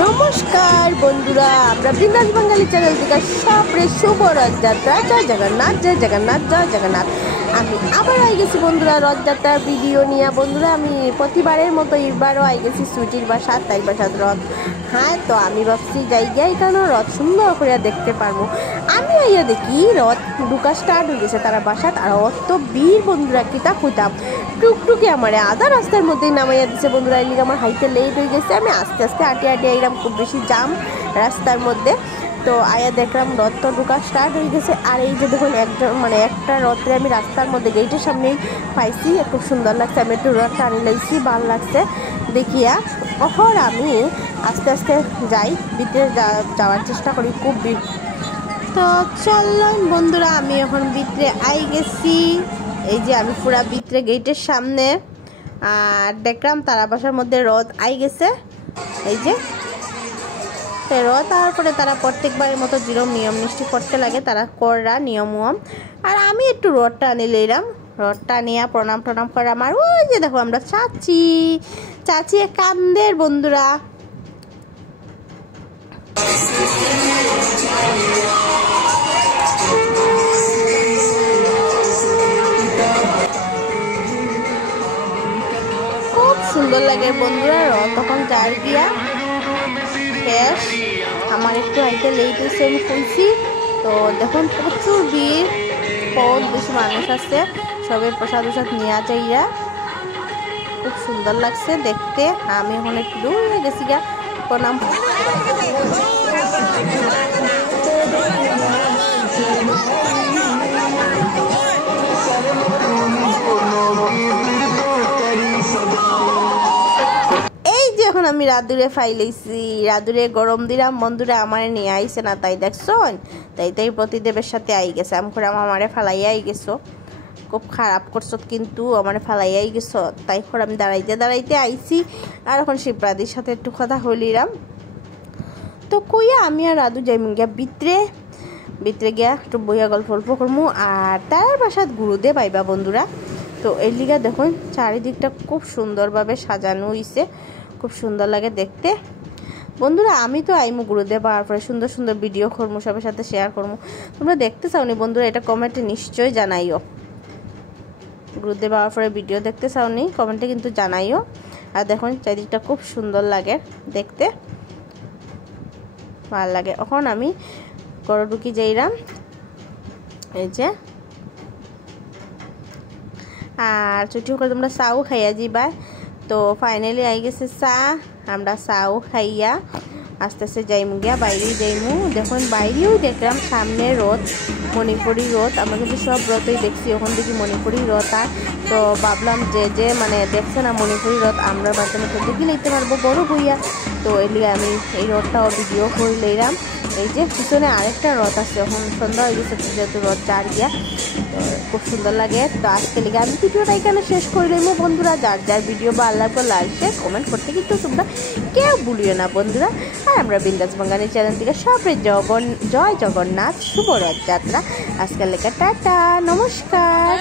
নমস্কার বন্ধুরা, আমরা বিন্দাস বাঙালি চ্যানেল থেকে সবরে শুভ রথযাত্রা। জয় জগন্নাথ, জয় জগন্নাথ, জয় জগন্নাথ। আমি আবার আই গেছি বন্ধুরা রথযাত্রার ভিডিও নিয়ে। বন্ধুরা আমি প্রতিবারের মতো এবারও আই গেছি সুইটির বাসাত, তাই বাসাত রথ। হ্যাঁ, তো আমি ভাবছি যাই কেন রথ সুন্দর করে দেখতে পারবো। আমি আইয়া দেখি রথ ঢুকা স্টার্ট হয়ে গেছে তারা বাসাত। আর অত বীর বন্ধুরা কিতা খুঁতাম টুকটুকি আমারে আধা রাস্তার মধ্যেই নামাইয়া দিচ্ছে বন্ধুরা। এর লিগে আমার হাইতে লেট হয়ে গেছে। আমি আস্তে আস্তে হাঁটি আইলাম, খুব বেশি জাম রাস্তার মধ্যে। তো আয়া দেখলাম রথ তো ঢুকা স্টার্ট হয়ে গেছে। আর এই যে দেখুন একটা রথে আমি রাস্তার মধ্যে গেটের সামনেই পাইছি, খুব সুন্দর লাগছে। আমি একটু রথ টানি লাইছি, ভালো লাগছে দেখিয়া। অহর আমি আস্তে আস্তে যাই, ভিতরে যাওয়ার চেষ্টা করি, খুব তো চললাম বন্ধুরা। আমি এখন ভিতরে আই গেছি। এই যে আমি পুরা ভিতরে গেটের সামনে, আর দেখলাম তারা বাসার মধ্যে রথ আই গেছে। এই যে রথ আওয়ার পরে তারা প্রত্যেকবারের মতো যেরকম নিয়ম নিষ্ঠি করতে লাগে তারা কররা নিয়ম। আর আমি একটু রথটা আনি লইলাম, রথটা নিয়ে প্রণাম করলাম। আর ওই যে দেখো আমরা চাচি কান্দের বন্ধুরা। খুব সুন্দর লাগে বন্ধুরা রথ তখন যার গিয়া শেষ। আমার একটু হাইতে লেট হয়েছে, আমি খুলছি। তো দেখুন প্রচুর ভিড়, বহুত বেশি মানুষ আছে, সবে প্রসাদ নিয়ে যাইরা। খুব সুন্দর লাগছে দেখতে। আমি এখন একটু দূর হয়ে গেছি গা প্রণাম। এখন আমি রাদুরে ফাইলেছি, রাদুরে গরম দিলাম বন্ধুরা। আমার নিয়ে আইসে না, তাই দেখছন, তাই প্রতিদেবের সাথে আই গেছে। আমি করে আমারে ফালাইয়া আই গেছো, খুব খারাপ করছো কিন্তু আমারে ফালাইয়াই গেছো। তাই করে আমি দাঁড়াইতে আইছি। আর এখন শিবরাদির সাথে একটু কথা হইলাম। তো কইয়া আমি আর রাদু যাই গিয়া ভিতরে গিয়া একটু বইয়া গল্প করবো। আর তার বাসাত গুরুদেব আইবা বন্ধুরা। তো এর লিগা দেখুন চারিদিকটা খুব সুন্দরভাবে সাজানো হইছে, খুব সুন্দর লাগে দেখতে বন্ধুরা। আমি তো আইমু গুরুদেব আর পরে সুন্দর সুন্দর ভিডিও করবো, সবার সাথে শেয়ার করবো। তোমরা দেখতে চাওনি বন্ধুরা, এটা কমেন্টে নিশ্চয়ই জানাইও। গুরুদেব আর পরে ভিডিও দেখতে চাওনি কমেন্টে কিন্তু জানাইও। আর দেখুন চারিদিকটা খুব সুন্দর লাগে দেখতে, ভালো লাগে। এখন আমি গড় ঢুকি যাইলাম, এই যে। আর ছুটি করে তোমরা চাও খাইয়া যাবা। তো ফাইনালি আই গেছে চা, আমরা চাও খাইয়া আস্তে আস্তে যাইমু গিয়া, বাইরেই যাইমু। দেখুন বাইরেও দেখলাম সামনে রথ, মণিপুরি রথ। আমরা কিন্তু সব রথই দেখছি, ওখান থেকে মণিপুরি রথ। আর তো ভাবলাম যে মানে দেখছে না মণিপুরি রথ, আমরা মাধ্যমে তো দেখি লইতে পারবো বড় বইয়া। তো এর লিগে আমি এই রথটাও ভিডিও করে লইলাম। এই যে পিছনে আরেকটা রথ আছে, এখন সন্ধ্যা হয়ে গেছে যেহেতু রথ যার গিয়া। তো খুব সুন্দর লাগে। তো আজকে লিগে আমি ভিডিওটা এখানে শেষ করে লইমু বন্ধুরা। যার ভিডিও ভালো লাগবে লাইক শেয়ার কমেন্ট করতে কিন্তু তোমরা কেউ ভুলিও না বন্ধুরা। আর আমরা বিন্দাস বাঙালি চ্যানেল থেকে সবরে জয় জগন্নাথ, শুভ রথযাত্রা। আজকের লেখা টাটা, নমস্কার।